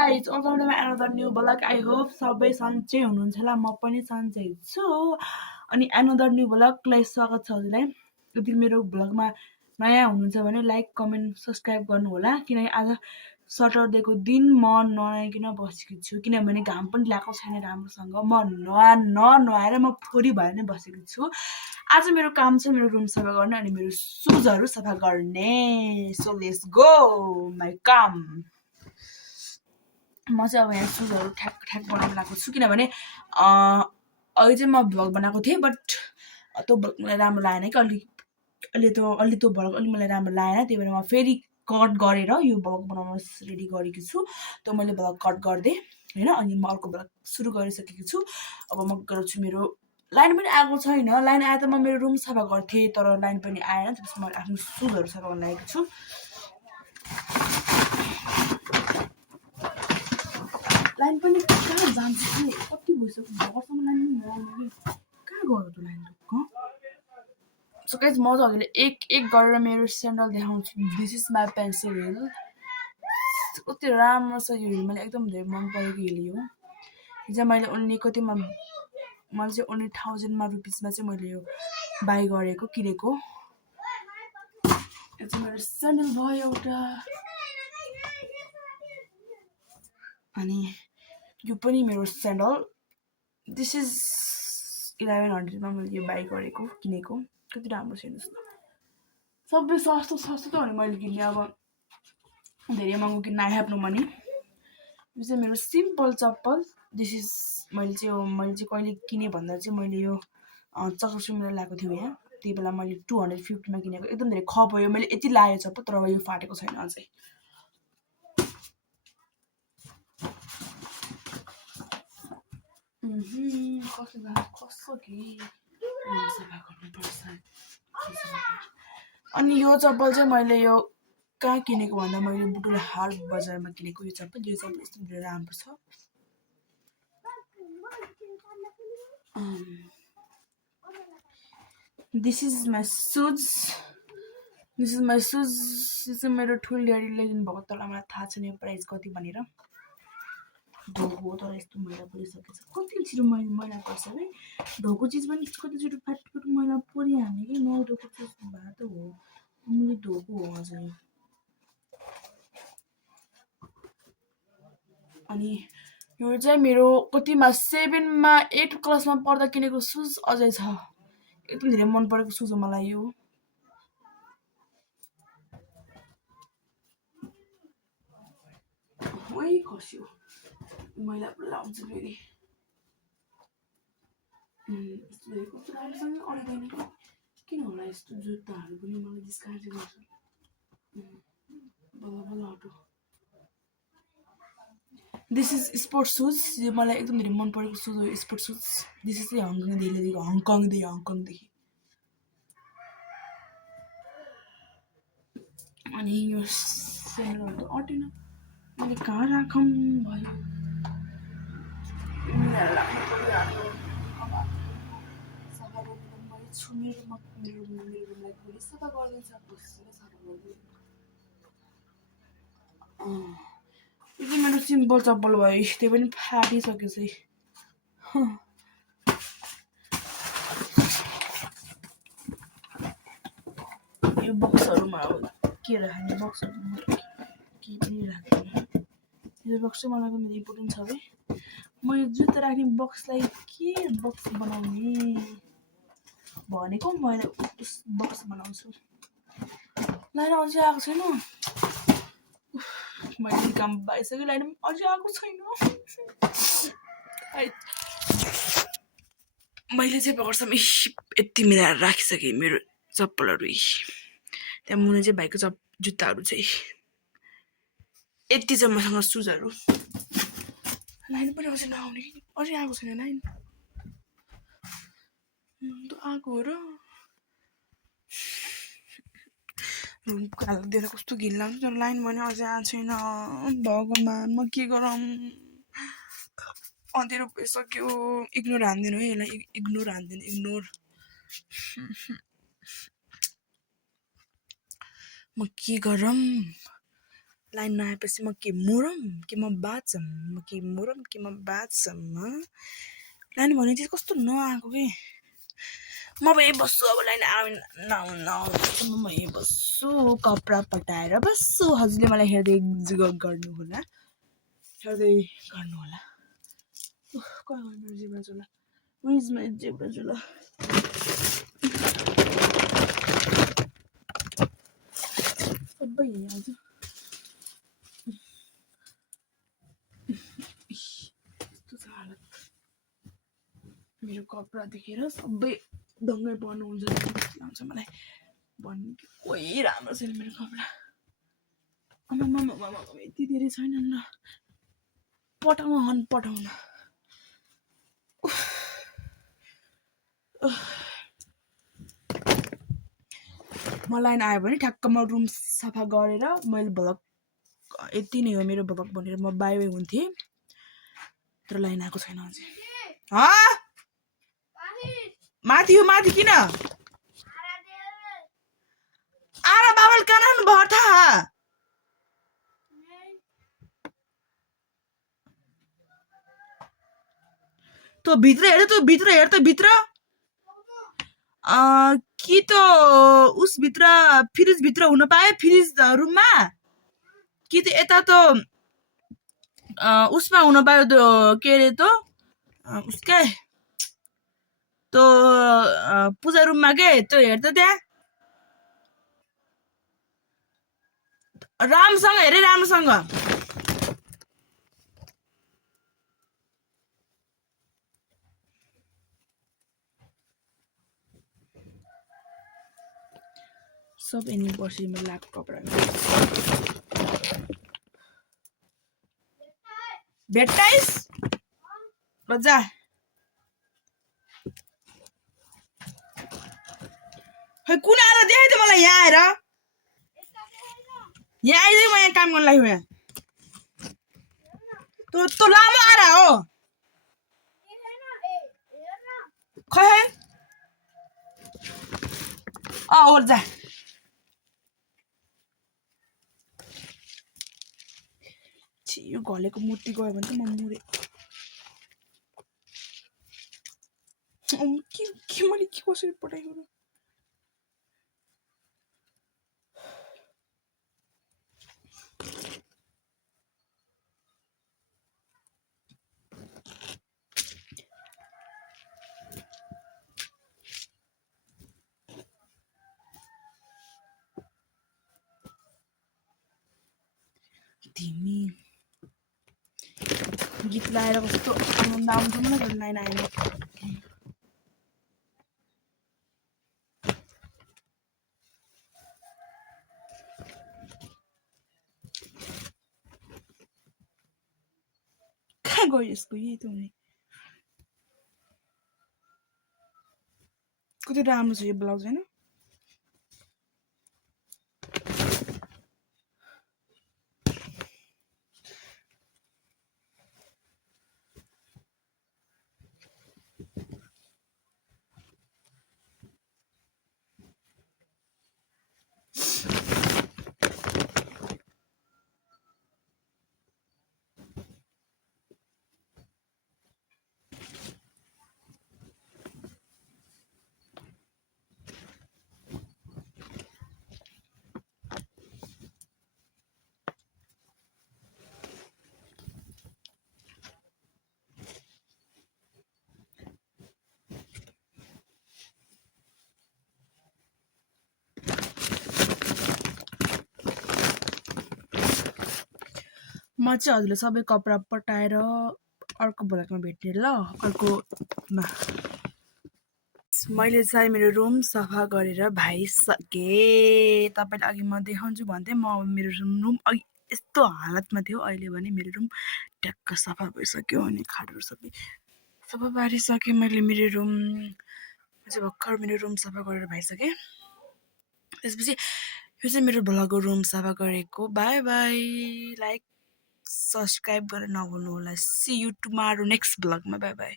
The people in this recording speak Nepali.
guys, welcome to another new vlog. I hope सबै सन्चै हुनुहुन्छ होला, म पनि सन्चै छु। अनि another new vlog लाई स्वागत छ हजुरलाई। यदि मेरो भ्लगमा नयाँ हुनुहुन्छ भने लाइक, कमेन्ट, सब्स्क्राइब गर्नु होला किनकि आज सटरडेको दिन म ननुहाइकन बसेको छु किनभने घाम पनि लागेको छैन राम्रोसँग। म ननुहाएर म फोरी भएर नै बसेको छु। आज मेरो काम छ मेरो रुम सफा गर्ने अनि मेरो सुजहरु सफा गर्ने। सो लेट्स गो माय काम। म चाहिँ अब यहाँ सुजहरु ठ्याक बनाउन लागेको छु किनभने अघि चाहिँ म भ्लग बनाएको थिएँ बट त्यो भ्लग मलाई राम्रो लागेन कि अलि त्यो भ्लग अलि मलाई राम्रो लागेन। त्यही भएर म फेरि कट गरेर यो भ्लग बनाउन रेडी गरेको छु। त्यो मैले भ्लग कट गर्दै हैन अनि म अर्को भ्लग सुरु गरिसकेको छु। अब म गर्छु मेरो लाइन पनि आएको छैन। लाइन आए त म मेरो रुम सफा गर्थे तर लाइन पनि आएन। त्यसपछि म आफ्नो सुजहरु सफा गर्न लागेको छु। लाइन पनि कहाँ जान्छ कि कति भइसक्यो घरसम्म लाइन पनि नआउने कि कहाँ गयो त्यो लाइन त सो गाइस म चाहिँ हजुरले एक गरेर मेरो स्यान्डल देखाउँछु। This is my pencil hill. कति राम्रो छ यो हिल। मलाई एकदम धेरै मन परेको हिल हो। हिजो मैले ओन्ली कतिमा मैले चाहिँ ओन्ली 1000 मा रुपीसमा चाहिँ मैले यो बाइ गरेको किनेको। यो चाहिँ मेरो स्यान्डल भयो एउटा अनि यो पनि मेरो स्यान्डल। दिस इज 1100 मा मैले यो बाइ गरेको किनेको। कति राम्रो छ हेर्नुस् न। सबै सस्तो त हो नि मैले किने अब धेरै महँगो किन्न आई हेभ नो मनी। यो चाहिँ मेरो सिम्पल चप्पल। दिस इज मैले चाहिँ कहिले किने भन्दा चाहिँ मैले यो चक्रसिममा ल्याएको थियो यहाँ। त्यही बेला मैले 250 मा किनेको। एकदम धेरै खप भयो। मैले यति लाए चप्पल तर यो फाटेको छैन अझै। कसो कि सफा गर्नुपर्छ। अनि यो चप्पल चाहिँ मैले यो कहाँ किनेको भन्दा मैले बुटुलहाट बजारमा किनेको यो चप्पल। यो चप्पल यस्तो धेरै राम्रो छ। This is my shoes. यो चाहिँ मेरो ठुलो ड्याडीले दिनुभएको तर मलाई थाहा छैन यो प्राइस कति भनेर। धोको हो तर यस्तो मैला परिसकेको छ। कति छिटो मैला पर्छ है। धोको चिज पनि कति छिटो फाटफुट मैला परिहाल्ने कि नधोको चिज भए त हो। मैले धोको हो अझै। अनि यो चाहिँ मेरो कतिमा 7 मा 8 क्लासमा पढ्दा किनेको सुज अझै छ। एकदम धेरै मन परेको सुज हो मलाई यो। ओइ खस्यो। मैला लाउँछ फेरि। यस्तो धेरै कस्तो राम्रोसँग अड्दैन कि किन होला यस्तो जुत्ताहरू पनि मलाई डिस्कार्ड गर्छ। बल्ल हटो। This is sports shoes. यो मलाई एकदम धेरै मन परेको सुज हो स्पोर्ट्स सुज। दिस इज हङकङदेखि। अनि यो स्यान्डलहरू त अटेन। मैले कहाँ राखौँ भयो। सफा गर्नु मैले छु मेरो रुमलाई खोली सफा गर्दैछ। यो चाहिँ मेरो सिम्पल चप्पल भयो। त्यही पनि फाटिसक्यो चाहिँ। यो बक्सहरूमा अब के राख्ने बक्सहरूमा के पनि राख्दैन। यो बक्स चाहिँ मलाई पनि इम्पोर्टेन्ट छ है। म यो जुत्ता राख्ने बक्सलाई के बक्स बनाउने भनेको मैले बक्स बनाउँछु। लाइन अझै आएको छैन। मैले काम पाइसक्यो लाइन अझै आएको छैन। मैले चाहिँ बक्समा यति मिलाएर राखिसकेँ मेरो चप्पलहरू। त्यहाँ मुनि चाहिँ भाइको जुत्ताहरू चाहिँ यति छ मसँग सुजहरू। लाइन पनि अझै नआउने कि अझै आएको छैन लाइन। त आएको हो र। रुमको हालत देखेर कस्तो घिन लाग्छ तर लाइन पनि अझै आएको छैन। भगवान् म के गरौँ। अँध्यारो भइसक्यो। इग्नोर हान्दिनु है यसलाई। इग्नोर हान्दिनु इग्नोर। म के गरौँ। लाइन नआएपछि म के मरौँ कि म बाँचौँ म के मरौँ कि म बाँचौँ लाइन भने चाहिँ कस्तो नआएको कि म अब यहीँ बस्छु अब लाइन नआउनु म यहीँ बस्छु कपडा पटाएर बस्छु हजुरले मलाई हेर्दै गर्नु होला हेर्दै गर्नु होला कहाँ गयो मेरो जेब्रा चोला Where's my जेब्रा चोला सबै यहीँ आज यस्तो छ हालत मेरो कपडा देखेर सबै दङ्गै पर्नुहुन्छ लाग्छ मलाई भन्नु कोही राम्रो छैन मेरो कपडा आमा यति धेरै छैनन् ल पठाउन म लाइन आयो भने ठ्याक्क म रुम सफा गरेर मैले भ्लग यति नै हो मेरो भ्लग भनेर म बाई हुन्थेँ तर लाइन आएको छैन अझै माथि किन आरा बाबल कान भर्था तो भित्र हेर भित्र कि त उस भित्र फ्रिज भित्र हुन पाए फ्रिज रुममा कि त यता त उसमा हुन पायो के अरे त उसकै तो पूजा रुममा के त्यो हेर त त्यहाँ राम्रोसँग हेरे राम्रोसँग सब एनिभर्सरीमा लगाएको कपडा भेट्टाइस ल जा खै कुन आएर देखाइ त मलाई यहाँ आएर यहाँ आइदिए म यहाँ काम गर्न लाग्यो यहाँ तो लामो आएर हो खै ओर जा यो घलेको मूर्ति गयो भने त म मुरे के मैले के कसरी पठाएको तिमी गीत लगाएर कस्तो आनन्द आउँछ मलाई लाइन आएन कहाँ गयो यसको यही त हुने कति राम्रो छ यो ब्लाउज होइन म चाहिँ हजुरले सबै कपडा पटाएर अर्को भ्लगमा भेट्ने ल अर्कोमा मैले चाहिँ मेरो रुम सफा गरेर भाइसकेँ तपाईँले अघि म देखाउँछु भन्थेँ म मेरो रुम अघि यस्तो हालतमा थियो अहिले भने मेरो रुम ट्याक्क सफा भइसक्यो अनि खाटहरू सफा पारिसकेँ मैले मेरो रुम चाहिँ भर्खर मेरो रुम सफा गरेर भइसकेँ त्यसपछि यो चाहिँ मेरो भ्लगको रुम सफा गरेको बाई बाई लाइक सब्सक्राइब गरेर नभुल्नु होला सी यू टुमारो नेक्स्ट भ्लगमा बाई बाई